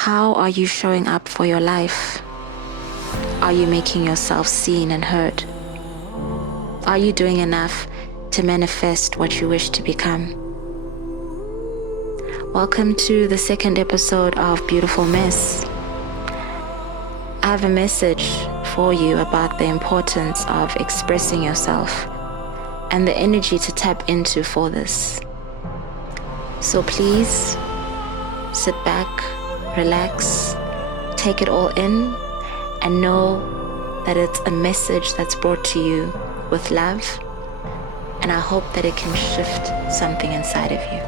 How are you showing up for your life? Are you making yourself seen and heard? Are you doing enough to manifest what you wish to become? Welcome to the second episode of Beautiful Mess. I have a message for you about the importance of expressing yourself and the energy to tap into for this. So please sit back, relax, take it all in, and know that it's a message that's brought to you with love, and I hope that it can shift something inside of you.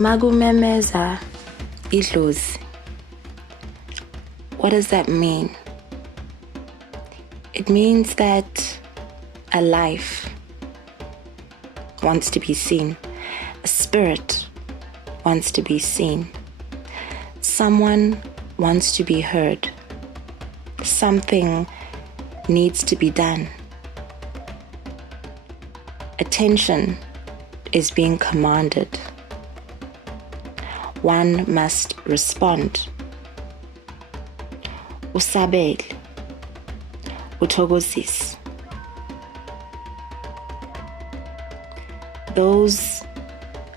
Memeza idlozi. What does that mean? It means that a life wants to be seen. A spirit wants to be seen. Someone wants to be heard. Something needs to be done. Attention is being commanded. One must respond. Usabele, uthokozise. Those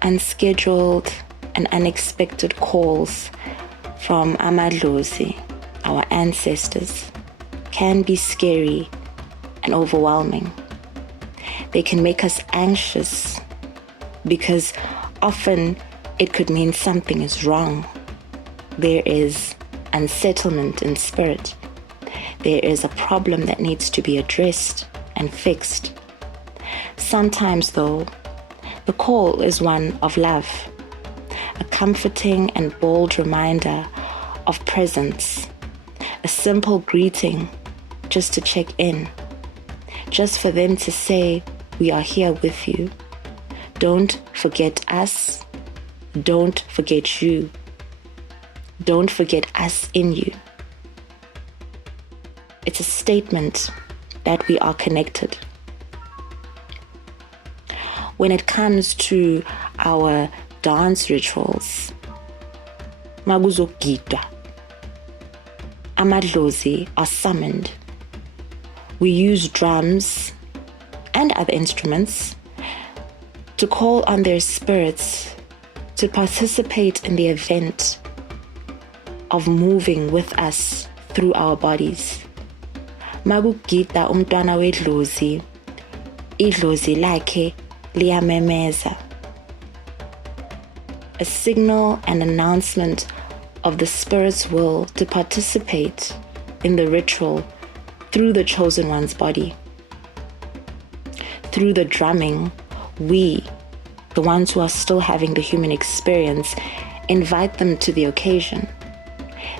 unscheduled and unexpected calls from amadlozi, our ancestors, can be scary and overwhelming. They can make us anxious because often it could mean something is wrong. There is unsettlement in spirit. There is a problem that needs to be addressed and fixed. Sometimes, though, the call is one of love, a comforting and bold reminder of presence, a simple greeting just to check in, just for them to say, "We are here with you. Don't forget us. Don't forget you. Don't forget us in you." It's a statement that we are connected. When it comes to our dance rituals, maguzogida, amadlozi are summoned. We use drums and other instruments to call on their spirits to participate in the event of moving with us through our bodies. Magugida umntwana wedlozi, idlozi lakhe liyamemeza. A signal and announcement of the Spirit's will to participate in the ritual through the chosen one's body. Through the drumming, we, the ones who are still having the human experience, invite them to the occasion.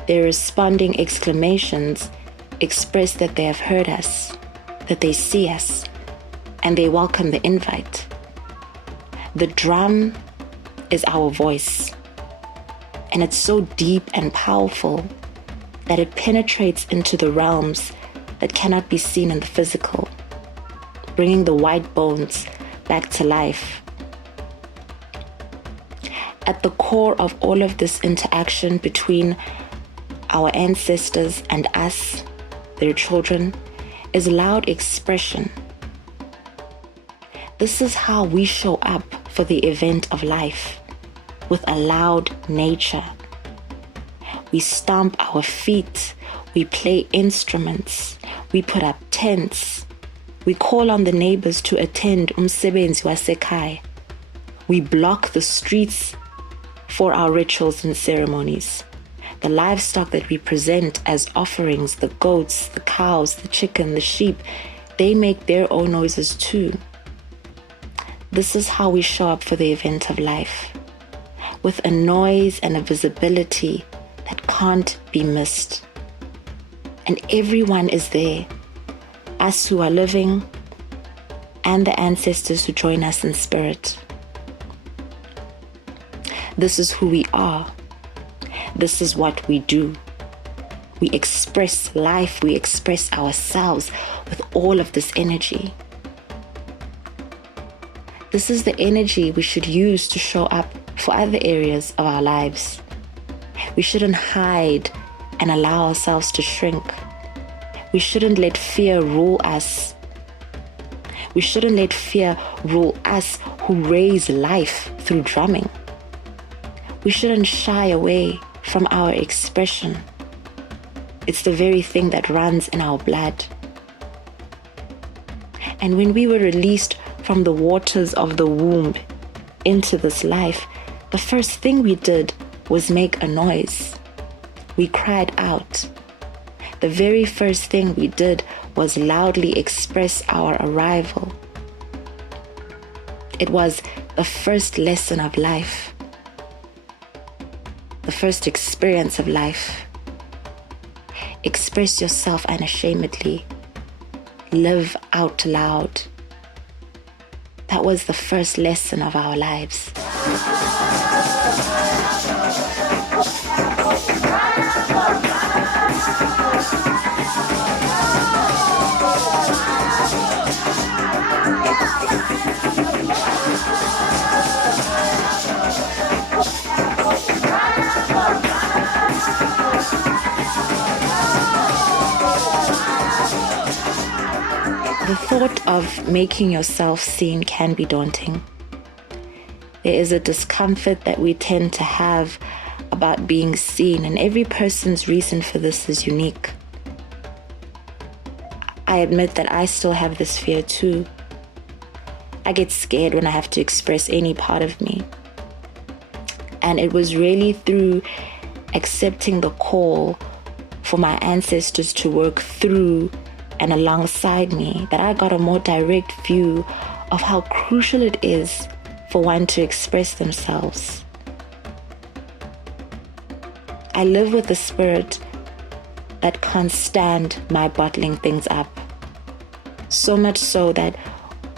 Their responding exclamations express that they have heard us, that they see us, and they welcome the invite. The drum is our voice, and it's so deep and powerful that it penetrates into the realms that cannot be seen in the physical, bringing the white bones back to life. At the core of all of this interaction between our ancestors and us, their children, is loud expression. This is how we show up for the event of life with a loud nature. We stomp our feet, we play instruments, we put up tents, we call on the neighbors to attend umsebenzi wasekhaya. We block the streets for our rituals and ceremonies. The livestock that we present as offerings, the goats, the cows, the chicken, the sheep, they make their own noises too. This is how we show up for the event of life, with a noise and a visibility that can't be missed. And everyone is there, us who are living and the ancestors who join us in spirit. This is who we are. This is what we do. We express life, we express ourselves with all of this energy. This is the energy we should use to show up for other areas of our lives. We shouldn't hide and allow ourselves to shrink. We shouldn't let fear rule us. We shouldn't let fear rule us who raise life through drumming. We shouldn't shy away from our expression. It's the very thing that runs in our blood. And when we were released from the waters of the womb into this life, the first thing we did was make a noise. We cried out. The very first thing we did was loudly express our arrival. It was the first lesson of life, the first experience of life. Express yourself unashamedly. Live out loud. That was the first lesson of our lives. The thought of making yourself seen can be daunting. There is a discomfort that we tend to have about being seen, and every person's reason for this is unique. I admit that I still have this fear too. I get scared when I have to express any part of me. And it was really through accepting the call for my ancestors to work through and alongside me that I got a more direct view of how crucial it is for one to express themselves. I live with a spirit that can't stand my bottling things up. So much so that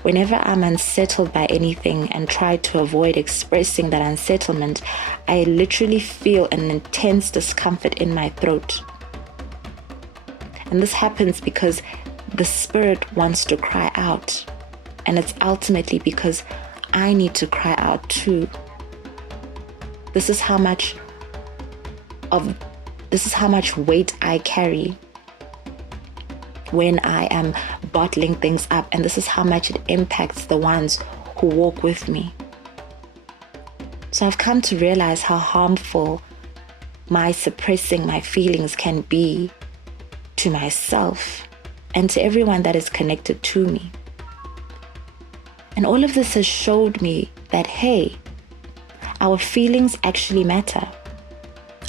whenever I'm unsettled by anything and try to avoid expressing that unsettlement, I literally feel an intense discomfort in my throat. And this happens because the spirit wants to cry out. And it's ultimately because I need to cry out too. This is how much weight I carry when I am bottling things up. And this is how much it impacts the ones who walk with me. So I've come to realize how harmful my suppressing my feelings can be to myself and to everyone that is connected to me. And all of this has showed me that, hey, our feelings actually matter.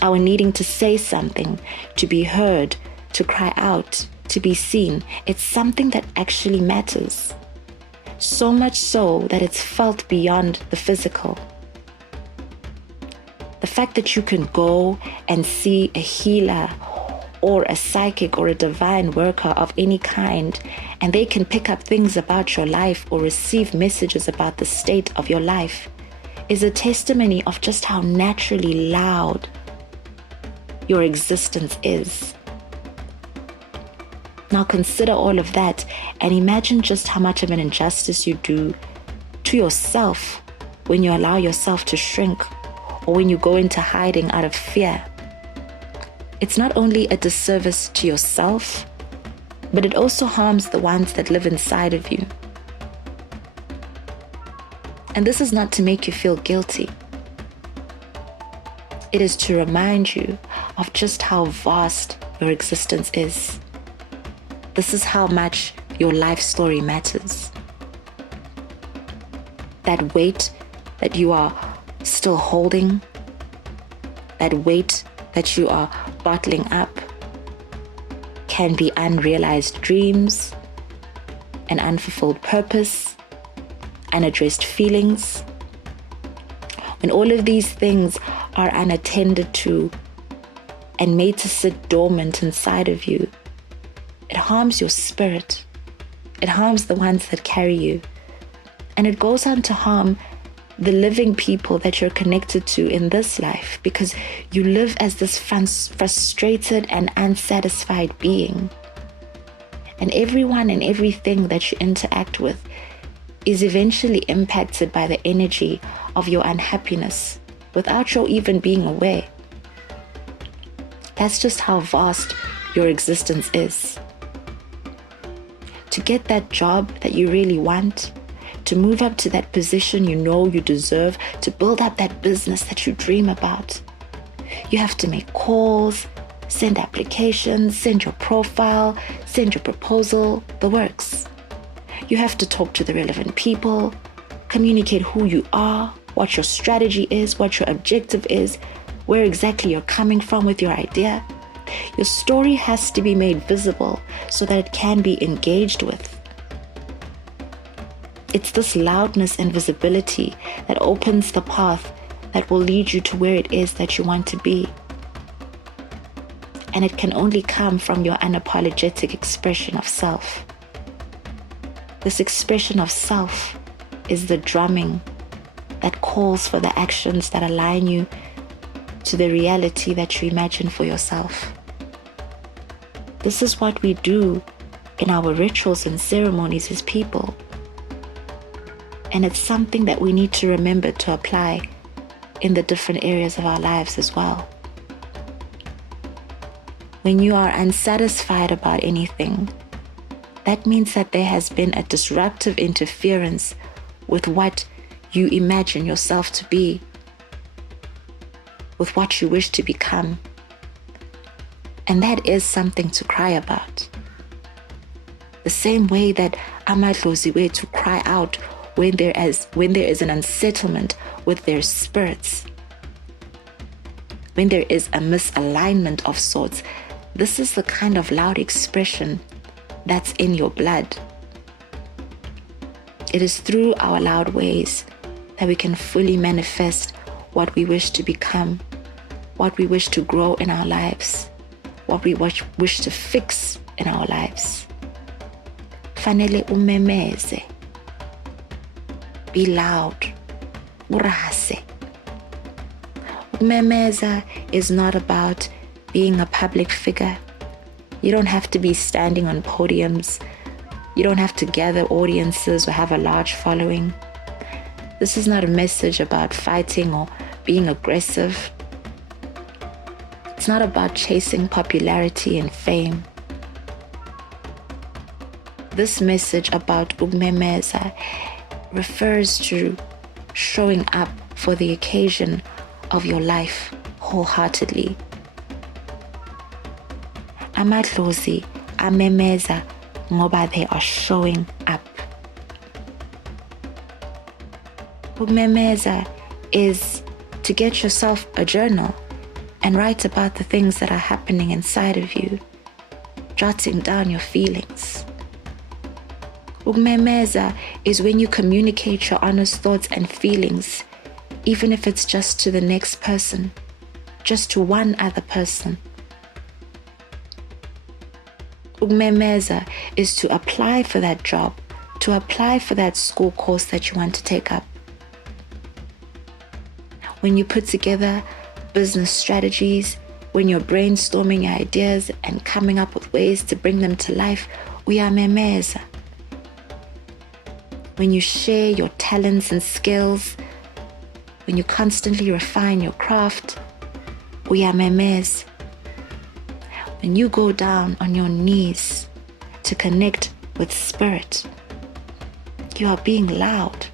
Our needing to say something, to be heard, to cry out, to be seen, it's something that actually matters. So much so that it's felt beyond the physical. The fact that you can go and see a healer or a psychic or a divine worker of any kind, and they can pick up things about your life or receive messages about the state of your life, is a testimony of just how naturally loud your existence is. Now consider all of that and imagine just how much of an injustice you do to yourself when you allow yourself to shrink or when you go into hiding out of fear. It's not only a disservice to yourself, but it also harms the ones that live inside of you. And this is not to make you feel guilty. It is to remind you of just how vast your existence is. This is how much your life story matters. That weight that you are still holding, that weight that you are bottling up, can be unrealized dreams, an unfulfilled purpose, unaddressed feelings. When all of these things are unattended to and made to sit dormant inside of you, it harms your spirit. It harms the ones that carry you. And it goes on to harm the living people that you're connected to in this life, because you live as this frustrated and unsatisfied being. And everyone and everything that you interact with is eventually impacted by the energy of your unhappiness without your even being aware. That's just how vast your existence is. To get that job that you really want, to move up to that position you know you deserve, to build up that business that you dream about, you have to make calls, send applications, send your profile, send your proposal, the works. You have to talk to the relevant people, communicate who you are, what your strategy is, what your objective is, where exactly you're coming from with your idea. Your story has to be made visible so that it can be engaged with. It's this loudness and visibility that opens the path that will lead you to where it is that you want to be. And it can only come from your unapologetic expression of self. This expression of self is the drumming that calls for the actions that align you to the reality that you imagine for yourself. This is what we do in our rituals and ceremonies as people. And it's something that we need to remember to apply in the different areas of our lives as well. When you are unsatisfied about anything, that means that there has been a disruptive interference with what you imagine yourself to be, with what you wish to become. And that is something to cry about. The same way that amadlozi were to cry out when there is an unsettlement with their spirits, when there is a misalignment of sorts. This is the kind of loud expression that's in your blood. It is through our loud ways that we can fully manifest what we wish to become, what we wish to grow in our lives, what we wish to fix in our lives. Fanele umemeze. Be loud. Urase. Memeza is not about being a public figure. You don't have to be standing on podiums. You don't have to gather audiences or have a large following. This is not a message about fighting or being aggressive. It's not about chasing popularity and fame. This message about Memeza refers to showing up for the occasion of your life wholeheartedly. Amadlozi amemeza ngoba they are showing up. Memeza is to get yourself a journal and write about the things that are happening inside of you, jotting down your feelings. Memeza is when you communicate your honest thoughts and feelings, even if it's just to the next person, just to one other person. Memeza is to apply for that job, to apply for that school course that you want to take up. When you put together business strategies, when you're brainstorming your ideas and coming up with ways to bring them to life, uyamemeza. When you share your talents and skills, when you constantly refine your craft, uyamemeza. When you go down on your knees to connect with spirit, you are being loud.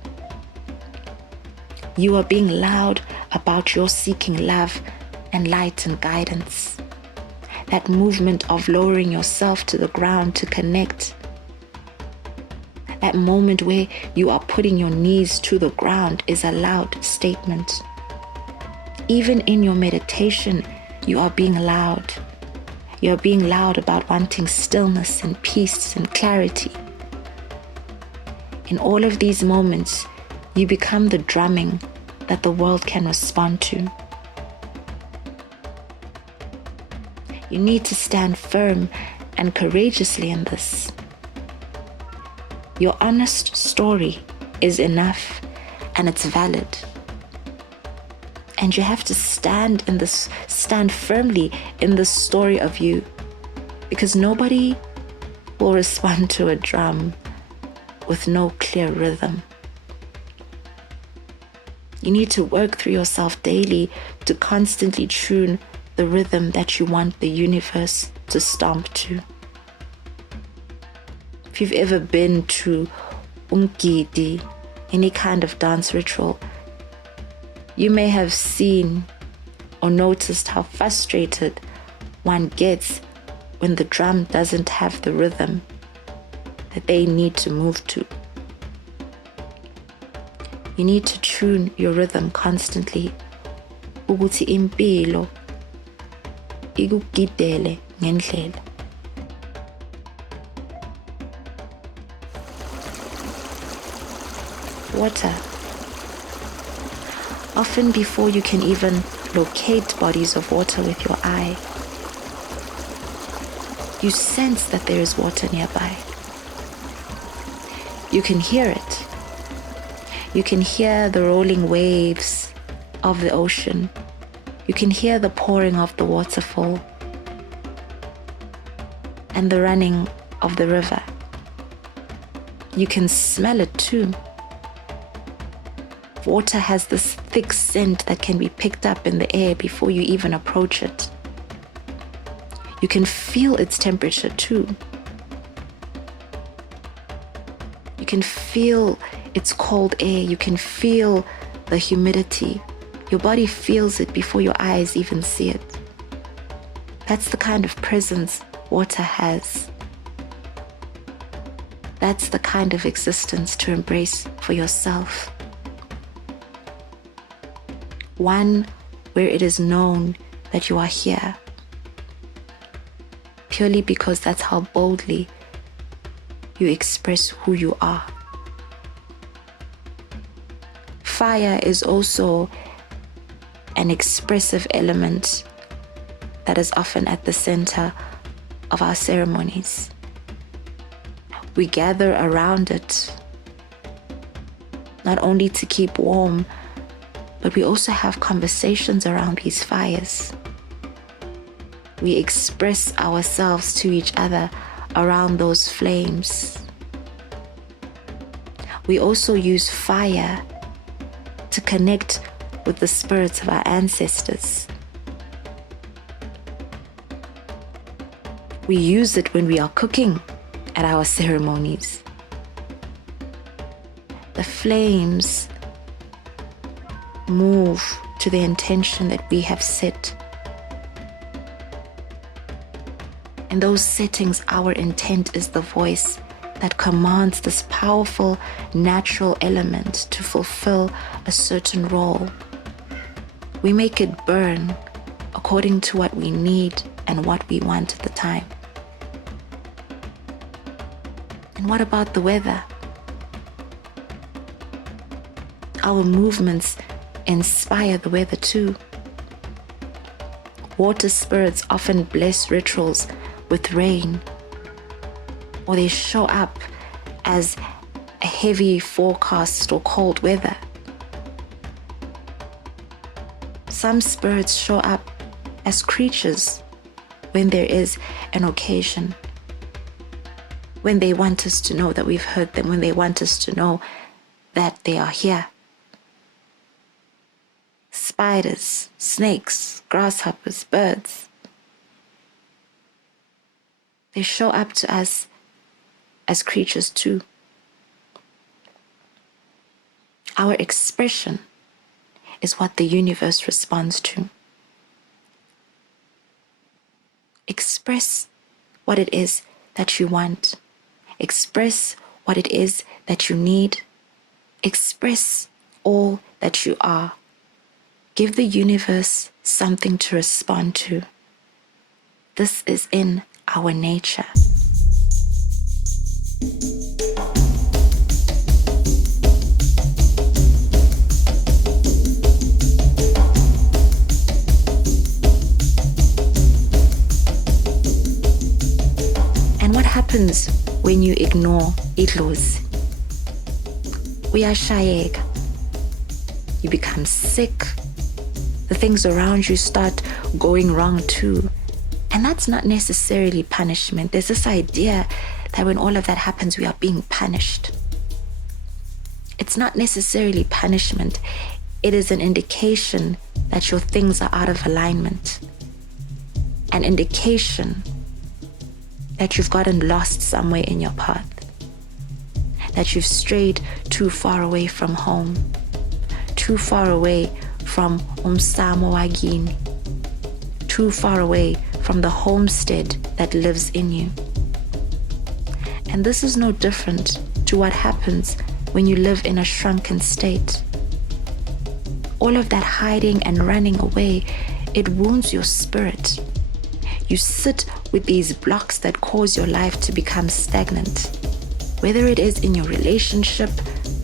You are being loud about your seeking love and light and guidance. That movement of lowering yourself to the ground to connect. That moment where you are putting your knees to the ground is a loud statement. Even in your meditation, you are being loud. You're being loud about wanting stillness and peace and clarity. In all of these moments, you become the drumming that the world can respond to. You need to stand firm and courageously in this. Your honest story is enough and it's valid. And you have to stand firmly in the story of you, because nobody will respond to a drum with no clear rhythm. You need to work through yourself daily to constantly tune the rhythm that you want the universe to stomp to. If you've ever been to umgidi, any kind of dance ritual, you may have seen or noticed how frustrated one gets when the drum doesn't have the rhythm that they need to move to. You need to tune your rhythm constantly. Ukuthi impilo ikugidele ngendlela. Water. Often before you can even locate bodies of water with your eye, you sense that there is water nearby. You can hear it. You can hear the rolling waves of the ocean. You can hear the pouring of the waterfall and the running of the river. You can smell it too. Water has this thick scent that can be picked up in the air before you even approach it. You can feel its temperature too. You can feel its cold air. You can feel the humidity. Your body feels it before your eyes even see it. That's the kind of presence water has. That's the kind of existence to embrace for yourself. One where it is known that you are here, purely because that's how boldly you express who you are. Fire is also an expressive element that is often at the center of our ceremonies. We gather around it, not only to keep warm, but we also have conversations around these fires. We express ourselves to each other around those flames. We also use fire to connect with the spirits of our ancestors. We use it when we are cooking at our ceremonies. The flames move to the intention that we have set. In those settings, our intent is the voice that commands this powerful natural element to fulfill a certain role. We make it burn according to what we need and what we want at the time. And what about the weather? Our movements inspire the weather too. Water spirits often bless rituals with rain, or they show up as a heavy forecast or cold weather. Some spirits show up as creatures when there is an occasion, when they want us to know that we've heard them, when they want us to know that they are here. Spiders, snakes, grasshoppers, birds. They show up to us as creatures too. Our expression is what the universe responds to. Express what it is that you want. Express what it is that you need. Express all that you are. Give the universe something to respond to. This is in our nature. And what happens when you ignore idlozi? Uyashayeka. You become sick. The things around you start going wrong too. And that's not necessarily punishment. There's this idea that when all of that happens, we are being punished. It's not necessarily punishment. It is an indication that your things are out of alignment. An indication that you've gotten lost somewhere in your path. That you've strayed too far away from home. Too far away from umsamo wagini. Too far away from the homestead that lives in you. And this is no different to what happens when you live in a shrunken state. All of that hiding and running away, it wounds your spirit. You sit with these blocks that cause your life to become stagnant. Whether it is in your relationship,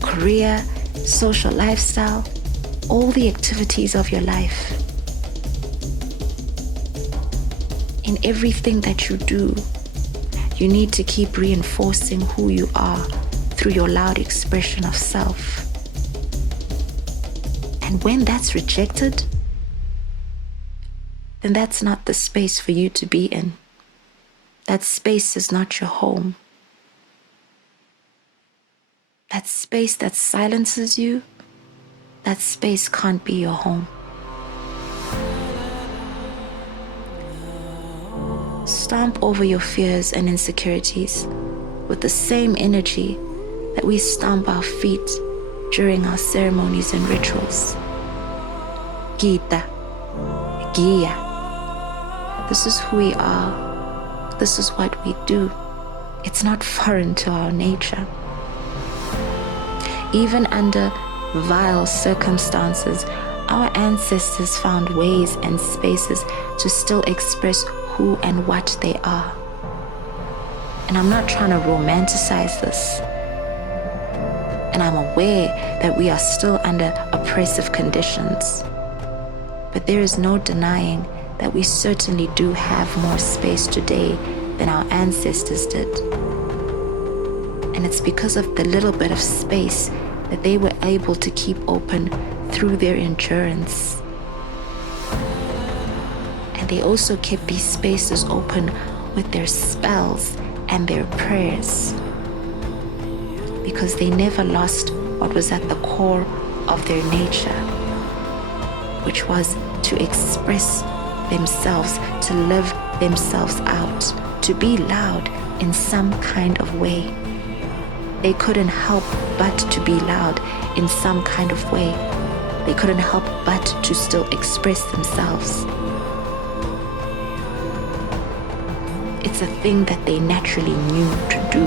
career, social lifestyle, all the activities of your life. In everything that you do, you need to keep reinforcing who you are through your loud expression of self. And when that's rejected, then that's not the space for you to be in. That space is not your home. That space that silences you, that space can't be your home. Stomp over your fears and insecurities with the same energy that we stomp our feet during our ceremonies and rituals. Gita, Gia. This is who we are. This is what we do. It's not foreign to our nature. Even under vile circumstances, our ancestors found ways and spaces to still express who and what they are. And I'm not trying to romanticize this. And I'm aware that we are still under oppressive conditions. But there is no denying that we certainly do have more space today than our ancestors did. And it's because of the little bit of space that they were able to keep open through their endurance. And they also kept these spaces open with their spells and their prayers, because they never lost what was at the core of their nature, which was to express themselves, to live themselves out, to be loud in some kind of way. They couldn't help but to be loud in some kind of way. They couldn't help but to still express themselves. It's a thing that they naturally knew to do.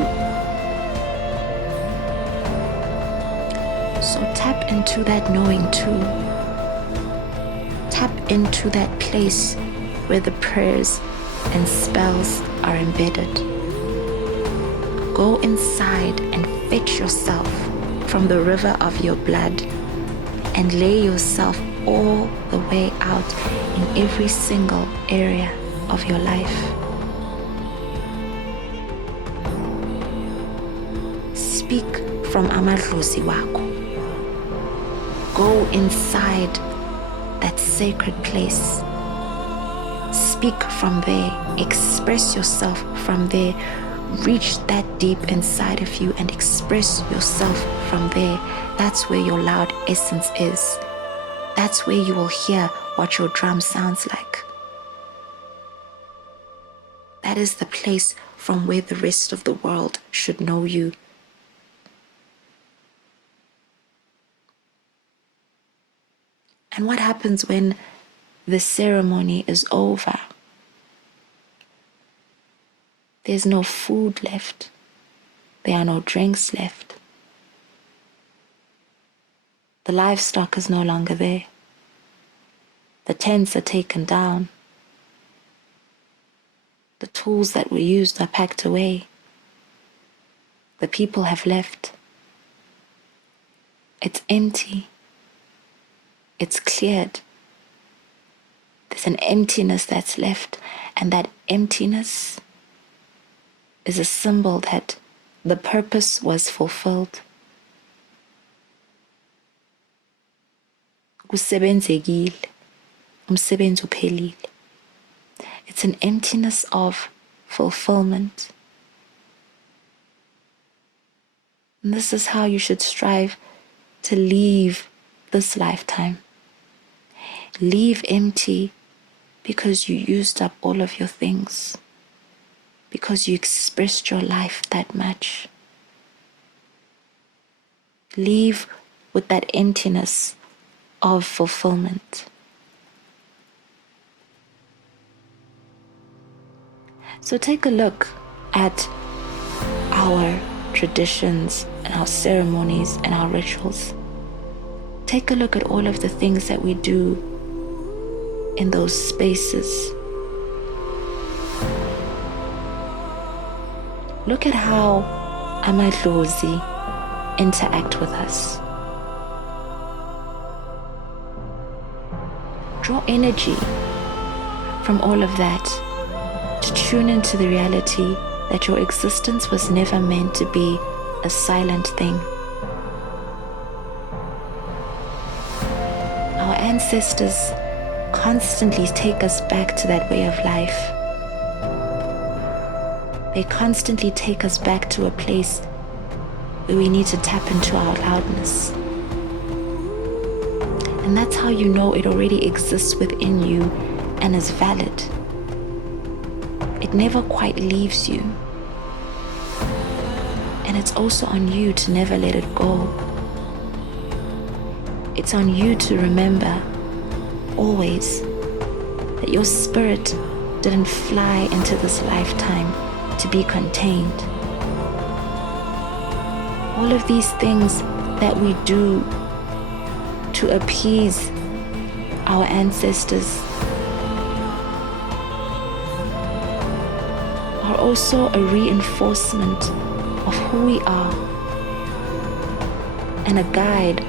So tap into that knowing too. Tap into that place where the prayers and spells are embedded. Go inside and fetch yourself from the river of your blood and lay yourself all the way out in every single area of your life. Speak from amadlozi wako. Go inside that sacred place. Speak from there. Express yourself from there. Reach that deep inside of you and express yourself from there. That's where your loud essence is. That's where you will hear what your drum sounds like. That is the place from where the rest of the world should know you. And what happens when the ceremony is over? There's no food left. There are no drinks left. The livestock is no longer there. The tents are taken down. The tools that were used are packed away. The people have left. It's empty. It's cleared. There's an emptiness that's left, and that emptiness is a symbol that the purpose was fulfilled. Kusebenzekile, umsebenzi uphelile. It's an emptiness of fulfillment. And this is how you should strive to leave this lifetime. Leave empty because you used up all of your things, because you expressed your life that much. Leave with that emptiness of fulfillment. So take a look at our traditions and our ceremonies and our rituals. Take a look at all of the things that we do in those spaces. Look at how amadlozi interact with us. Draw energy from all of that to tune into the reality that your existence was never meant to be a silent thing. Our ancestors constantly take us back to that way of life. They constantly take us back to a place where we need to tap into our loudness. And that's how you know it already exists within you and is valid. It never quite leaves you. And it's also on you to never let it go. It's on you to remember always that your spirit didn't fly into this lifetime to be contained. All of these things that we do to appease our ancestors are also a reinforcement of who we are and a guide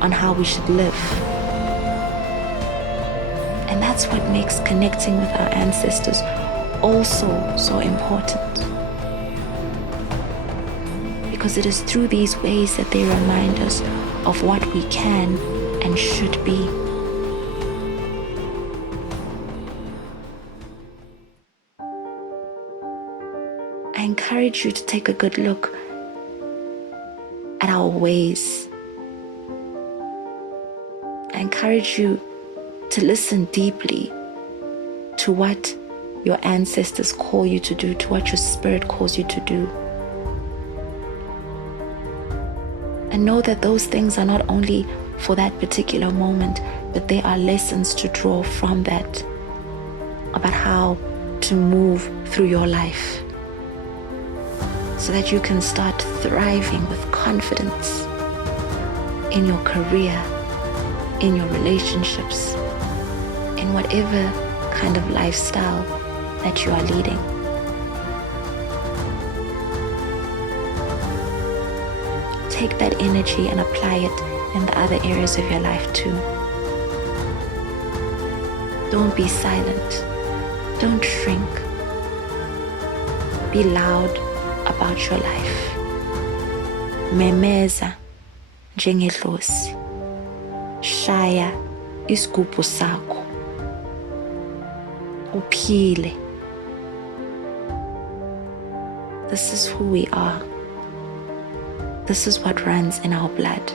on how we should live. And that's what makes connecting with our ancestors also so important. Because it is through these ways that they remind us of what we can and should be. I encourage you to take a good look at our ways. I encourage you to listen deeply to what your ancestors call you to do, to what your spirit calls you to do. And know that those things are not only for that particular moment, but they are lessons to draw from that about how to move through your life so that you can start thriving with confidence in your career, in your relationships, in whatever kind of lifestyle that you are leading. Take that energy and apply it in the other areas of your life too. Don't be silent. Don't shrink. Be loud about your life. Memeza njengedlozi. Shaya isigubhu sakho. Uphile. This is who we are. This is what runs in our blood.